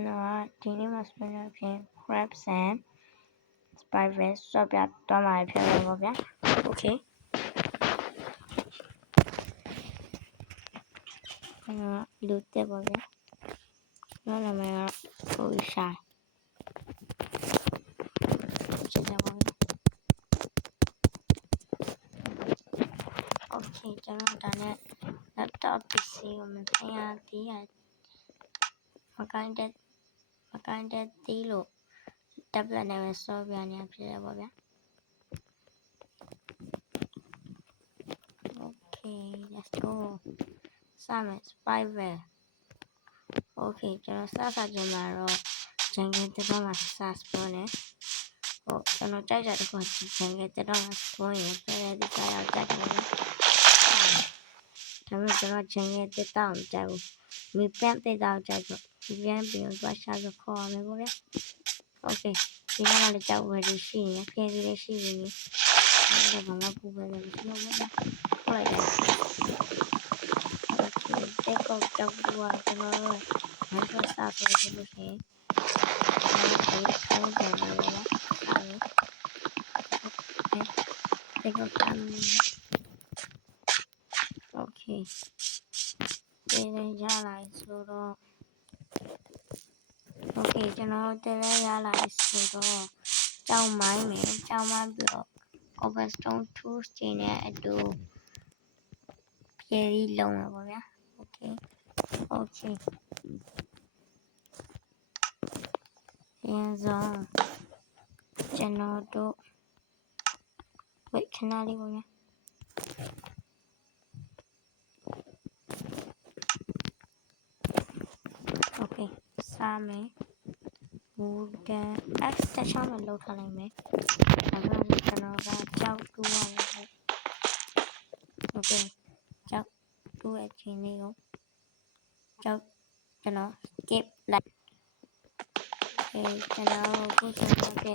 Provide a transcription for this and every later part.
ကျွန်တော်ကဒီနေ့မှာ spinner ဖြင့် crabs and spiders ဆော့ပြတော့မှာဖြစ်တယ်ပေါ့ဗျာ okay လူတက်ပေါ့ဗျာနောက်နာမည်ကကိုရှာချက်ကြပါဦး okay ကျွန်တော်ဒါနဲ့ laptop PC ကိုမသိရသေးရမကိုင်းတဲ့တီးလို့ tablet နဲ့ပဲဆော့ပြနေဖြစ်တယ်ပေါ့ဗျာ okay let's go စမယ် spider okay ကျွန်တော်စချင်မှာတော့ဂျန်ဂယ်တက်တော့မှာစပေါ်နေဟုတ်ကျွန်တော်ကြိုက်တဲ့တစ်ခုဂျန်ဂယ်တက်တော့မှာပေါ်ရင်ပြည့်တဲ့တရားရောက်ကြတယ်ဒါပေမဲ့ကျွန်တော်ဂျန်ဂယ်တက်တော့မကြိုက်ဘူးမိပန့်တက်တော့ကြိုက်တော့ဒီပြန်ပြီးတော့ရှာလို့ခေါ်ရမယ်ပေါ့ဗျာ okay ဒီမှာလည်းကြောက်ဝယ်လို့ရှိရင်ဖျက်ပြီးရှိနေတယ်အဲ့ဒါကလည်းပူပဲလို့ပြောမှာဟုတ်လိုက်တယ် တက်ကောက်ကြောက်ဘူးကကျွန်တော်တို့မန်ချက်စတာဆိုလို့ရှိရင်ဒီကောင်းတယ်လို့ပြောတက်ကောက်တမ်း okay ဒီနေ့ရလိုက်ဆိုတော့ okay ကျွန်တော်တက်လဲရလိုက်ဆိုတော့ကြောင်မိုင်းမယ်ကြောင်မိုင်းပြီးတော့ cobblestone tools တွေနဲ့အတူပြေးပြီးလုံးမှာပေါ့ဗျာ okay ပြန်ဆုံးကျွန်တော်တို့ဝိတ်ခဏလေးပေါ့ဗျာ okay စားမယ်ဘူးတန် x တစ်ချောင်းနဲ့လောက်ထားလိုက်မယ်ဒါမှမဟုတ်ကျွန်တော်ကကြောက်တူးရမယ် okay ကြောက်တူးအချင်းလေးကိုကြောက်ကျွန်တော် skip လိုက် okay ကျွန်တော်ခုကျွန်တော်က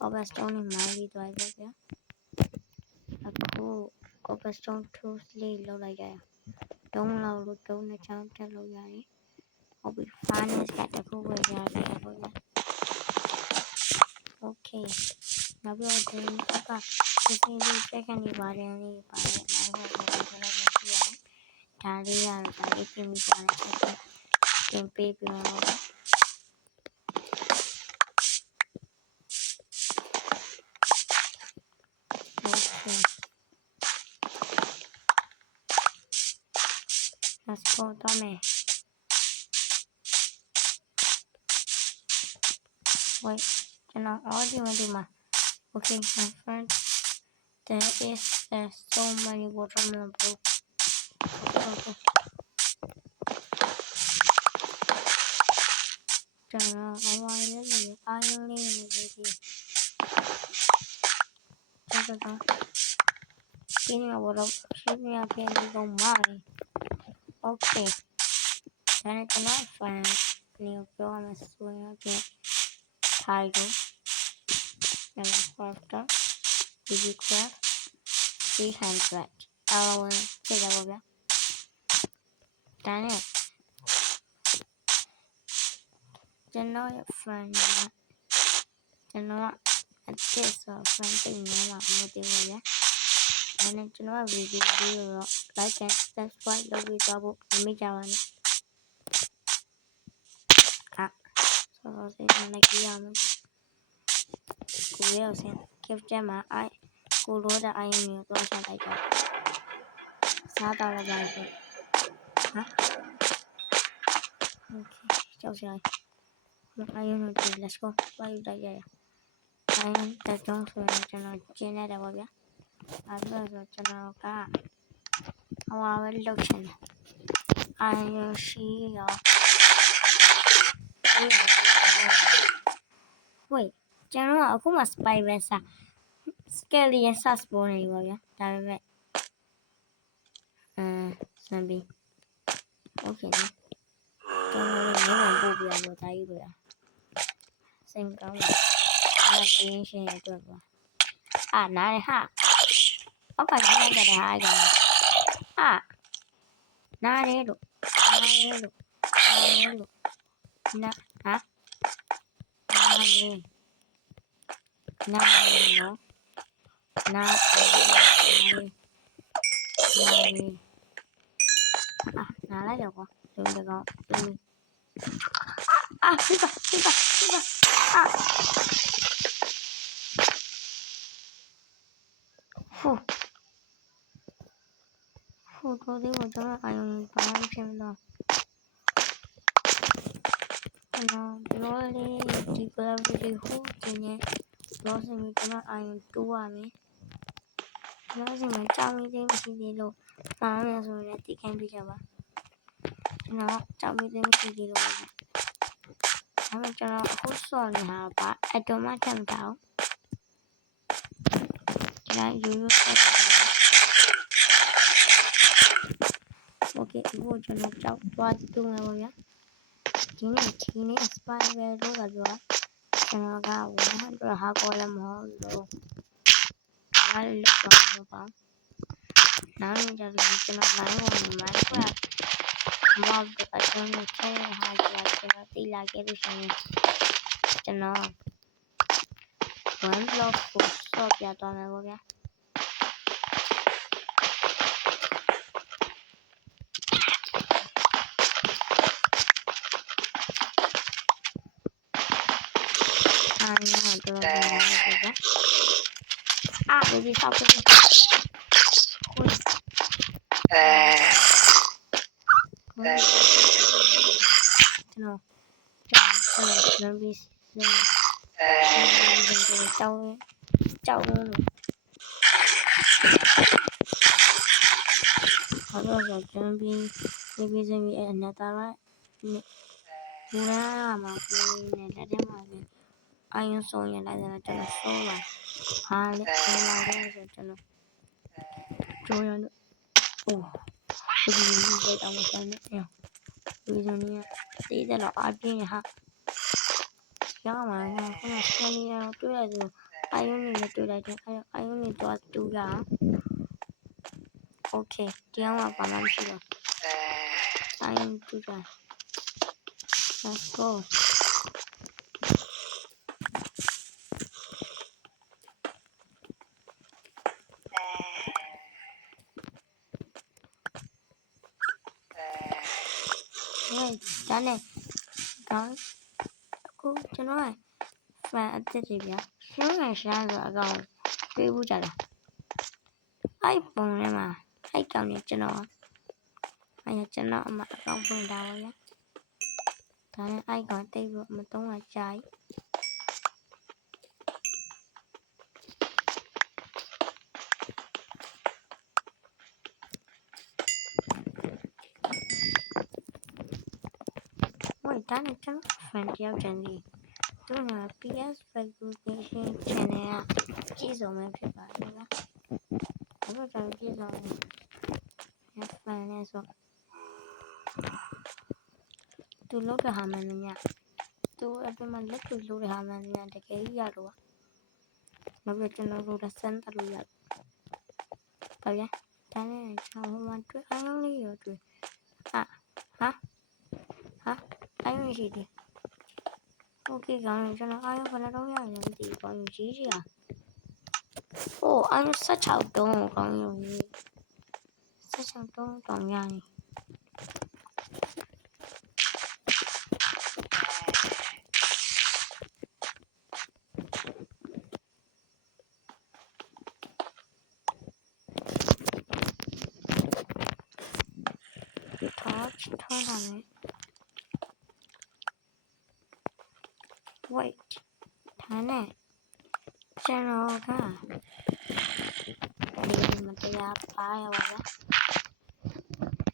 cobblestone နဲ့မိုင်းပြီးသွားပြီဗျာအခု cobblestone tools လေးလောက်လိုက်ကြရတုံးလောက်လို့တုံးနဲ့ချောင်းတက်လို့ရတယ်ဟုတ်ပြီ furnace ကတခုပဲရတယ်ပေါ့ဗျာ okay နောက်ပြီးတော့ဒီကဒီလေးချက်ကနေပါတယ်လေးပါတယ်နောက်တော့ကျွန်တော်တို့ကြည့်ရအောင်ဒါလေးရတော့ဒါလေးပြင်ပြီးသွားတယ်ပြင်ပေးပြီးတော့ okay let's go တော့မယ် wait ကျွန်တော် audio ဒီမှာ okay my friend there is so many watermelon bro okay ကျွန်တော်အဝါလေးလေးအားရင်းလေးနေပြီကျွန်တော်ဒီနေ့ကတော့ရှင်းရပြန်ပြီးတော့မှာ okay ဒါနဲ့ကျွန်တော် fan နေပြောရမယ်ဆိုရင်ပြန် title and crafter BB craft 300 အားလုံးပြကြပါဗျာဒါနဲ့ကျွန်တော်ရဲ့ friend ကျွန်တော်ကအတက်ဆို friend တင်နေမှာမဟုတ်သေးဘူးဗျာဒါနဲ့ကျွန်တော်ဗီဒီယိုလေးတော့ like and subscribe လုပ်ပြီးတော့ဖို့မမေ့ကြပါနဲ့ဆိုတော့စိတ်နဲ့ကြည့်ရမယ်ကိုရအောင်စင် gift ထဲမှာကိုလိုတဲ့ iron ကိုတော့ဆက်လိုက်တော့စားတော့လည်းပါဆိုဟာ okay ကြောက်စရာ iron ကို let's go ပါယူတိုက်ရရ iron တက်တော့ဆိုရင်ကျွန်တော်ကျင်းရတယ်ပေါ့ဗျာအဲ့ဒါဆိုကျွန်တော်ကဟိုပဲလုပ်ချင်တယ် iron ရှိရောwait ကျွန်တော်အခုမှ spider စား skeleton စပေါ်နေပါဗျာဒါပေမဲ့zombie okay ကျွန်တော်လည်းငင်းပို့ပြရတော့ဒါကြီးလို့ရစိတ်ကောင်းတယ်အဲ့ဒါတင်းရှင်းရတော့ပါနားရဟာအောက်ကကျင်းကြတယ်ဟာနားရဲလို့နားဟာ lại được không? Đừng được không? Đừng. Đi vào. Cô đi vào trong anh có xem đâu. Nó đi đi qua đi hút thì nhé. Nó sẽ mình cho nó anh tua mi. Nó sẽ mình trong đi đến khi đi luôn. Mà nó rồi là tí kem đi chào bà. Nó trong đi đến khi đi luôn. Nó cho nó hút sòn hả bà. Ai cho má chăm thảo. Lại dưới ok, vô cho nó chọc qua tung rồi nhá. Chỉ này spy về rồi là rồi. Cho nó ra rồi hạ coi làm họ rồi. Nó lên rồi nó nó cho nó lấy một máy qua. Mob được ở trong này chơi hai giờ cho nó đi lại cái đồ này. Cho nó quán lô phụ shop ya toàn này rồi nhá. Tôi cái gì sao cái gì ui no cho nó bị trâu luôn rồi cho nó bị anh ta lại mura mà này là đem mà anh số nhà lại là cho nó số là hai đấy rồi cho nó trôi ra nữa bây giờ đi tao một cái nữa bây giờ nha tí ra là ai kia ha chắc mà không là sao đi ra tôi là rồi ai cũng nhìn tôi lại cho ai cũng nhìn tôi tôi ra ok tiếng mà còn làm gì rồi ai cũng tôi ra let's go này chán này đó cô cho nó này và cái gì vậy nó ngày sáng rồi cái bút chả là ai bông này mà ai cầm này cho nó mà không phương đào nhá đó nên ai gọi tay vượt mà tung là trái ôi tá này trắng phần treo trần gì tôi là PS Facebook trên này à chỉ dùng em phải bảo đi đó không có trò chỉ dùng em phải này xuống tôi lúc được hàm mình nha tôi ở bên mình lúc được hàm mình nha để cái gì rồi nó về cho nó rồi là sân ta rồi tao nhá ta này hôm qua trước anh không đi rồi hả anh gì đi ok còn cho nó ai còn nó đâu nha thì còn gì à anh sát chảo đông còn nhiều gì sát chảo đông còn nhà này thôi là này wait thế này channel cả đi mà tôi đã phá rồi đó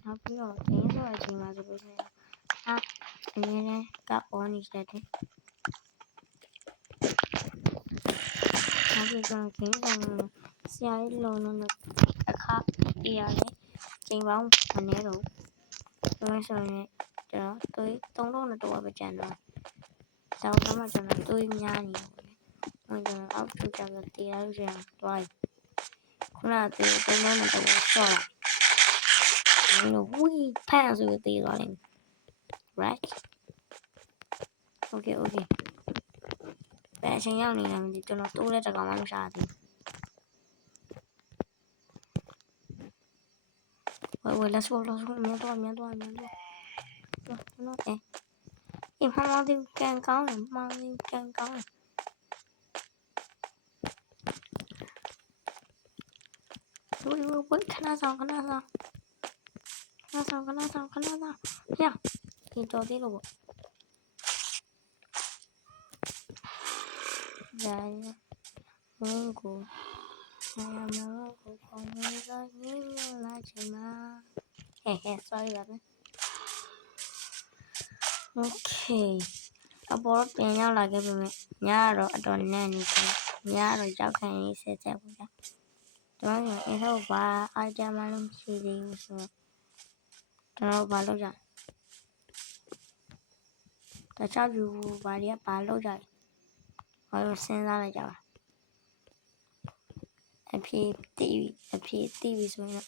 nó biết rồi thế rồi thì mà tôi sẽ anh này các bạn đi sẽ thế nó bị còn khiến rằng xe luôn nó khác đi à đấy trên bóng mà nhớ đủ tôi rồi này đó tôi tung lúc là tôi bị chèn rồi sau đó mà cho nó tôi nha nhiều bây giờ áo tôi cho cái tia áo rèn rồi cũng là từ tôi nói là tôi sợ nó vui pha rồi tia rồi right ok ဘယ်အချိန်ရောက်နေလဲမသိကျွန်တော်တိုးလဲတကောင်မှမရှာသေးဘူးဝေး let's go မြန်တော့ကျွန်တော်အေးမှောင်တင်ကန်ကောင်းတယ်မှောင်တင်ကန်ကောင်းတယ်ဝေးခဏဆောင်ဟဲ့ဒီတော်သေးလို့ပေါ့ဒါရင်းကိုဆရာမကိုခေါ်နေတော့ညလာချင်မှာsorry ပါဗျ okay အပေါ်ပြန်ရောက်လာခဲ့ပြီမဲ့ညကတော့အတော်နက်နေပြီညကတော့ကြောက်ခံရေးဆက်ချက်ပေါ့ဗျာကျွန်တော်အဲ့တော့ဘာအားကြမှလည်းမရှိသေးဘူးဆိုတော့ကျွန်တော်ဘာလုပ်ကြတခြားယူဘာတွေကဘာလုပ်ကြဘာလို့စဉ်းစားလိုက်ကြပါအဖြေတီးပြီဆိုရင်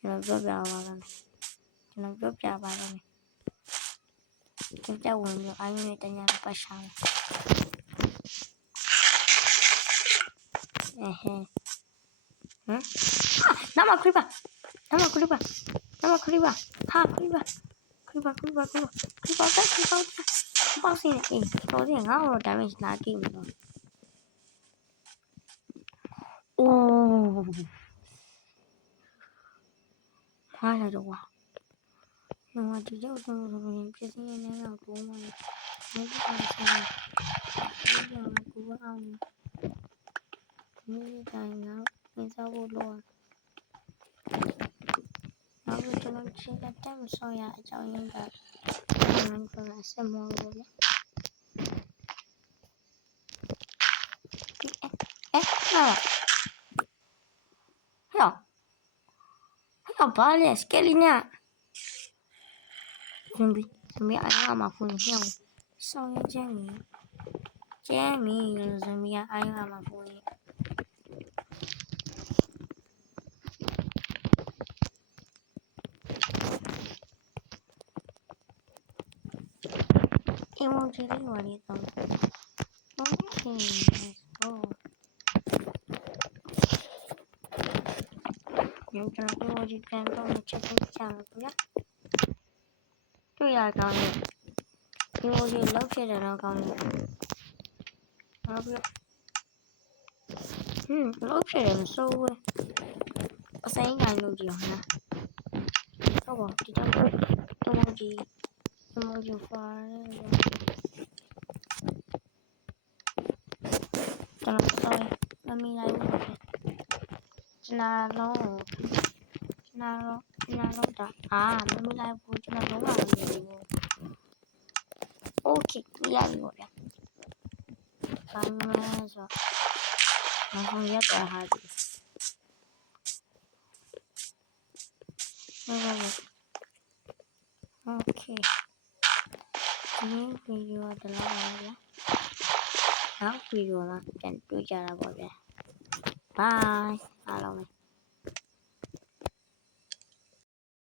ကျွန်တော်ပြောပြပါမယ်ကျွန်တော်ကြောက်ဝင်ပြီးအိုင်းနဲ့တညာပတ်ရှာမယ်နာမခရီးပါဟာခရီးပါပေါင်းစင်းအေးတော်တယ်ငါ့ကို damage လာကြည့်မယ်နော်အိုးဟာလာတော့ဝါဒီကြောက်တော့ပြည့်စည်နေတော့ဘုံမလေးမင်းတို့ကဆက်ဒီကြောင်ကူအောင်ဒီတိုင်းတော့မင်းစားဖို့လောနောက်ကျွန်တော်ချိန်တက်မစောရအကြောင်းရင်းကကျွန်တော်ကဆက်မောလို့လေဟဲ့ဘာလဲစကယ်လီနာဇမ်ဘီအိုင်မှာဖုန်းပြောင်းဆောင်းကျန်းမီဇမ်ဘီအိုင်မှာဖုန်းemoji လေးဝါလေးတော့ okay let's go ညကျွန်တော် emoji ပြန်တော့ချက်ချင်းချမှာဗျာတွေ့ရကောင်းတယ် emoji လောက်ဖြစ်တယ်တော့ကောင်းတယ်နောက်ပြီးလောက်ဖြစ်တယ်မစိုးဘူးအစိမ်းတိုင်းလို့ကြည့်အောင်နော်ဟုတ်ပါဒီတော့ emoji ပါကျွန်တော် sorry မမီလိုက်ဘူးနာလုံးတာမမီလိုက်ဘူးကျွန်တော်လုံးဝမမီဘူး okay ရပြီပေါ့ဗျာဘာမှမဆိုမဟုတ်ရပါဟာဒီokay ဒီဗီဒီယိုကလည်းပါဗျာနောက်ဗီဒီယိုမှာပြန်တွေ့ကြတာပေါ့ဗျာ bye အားလုံး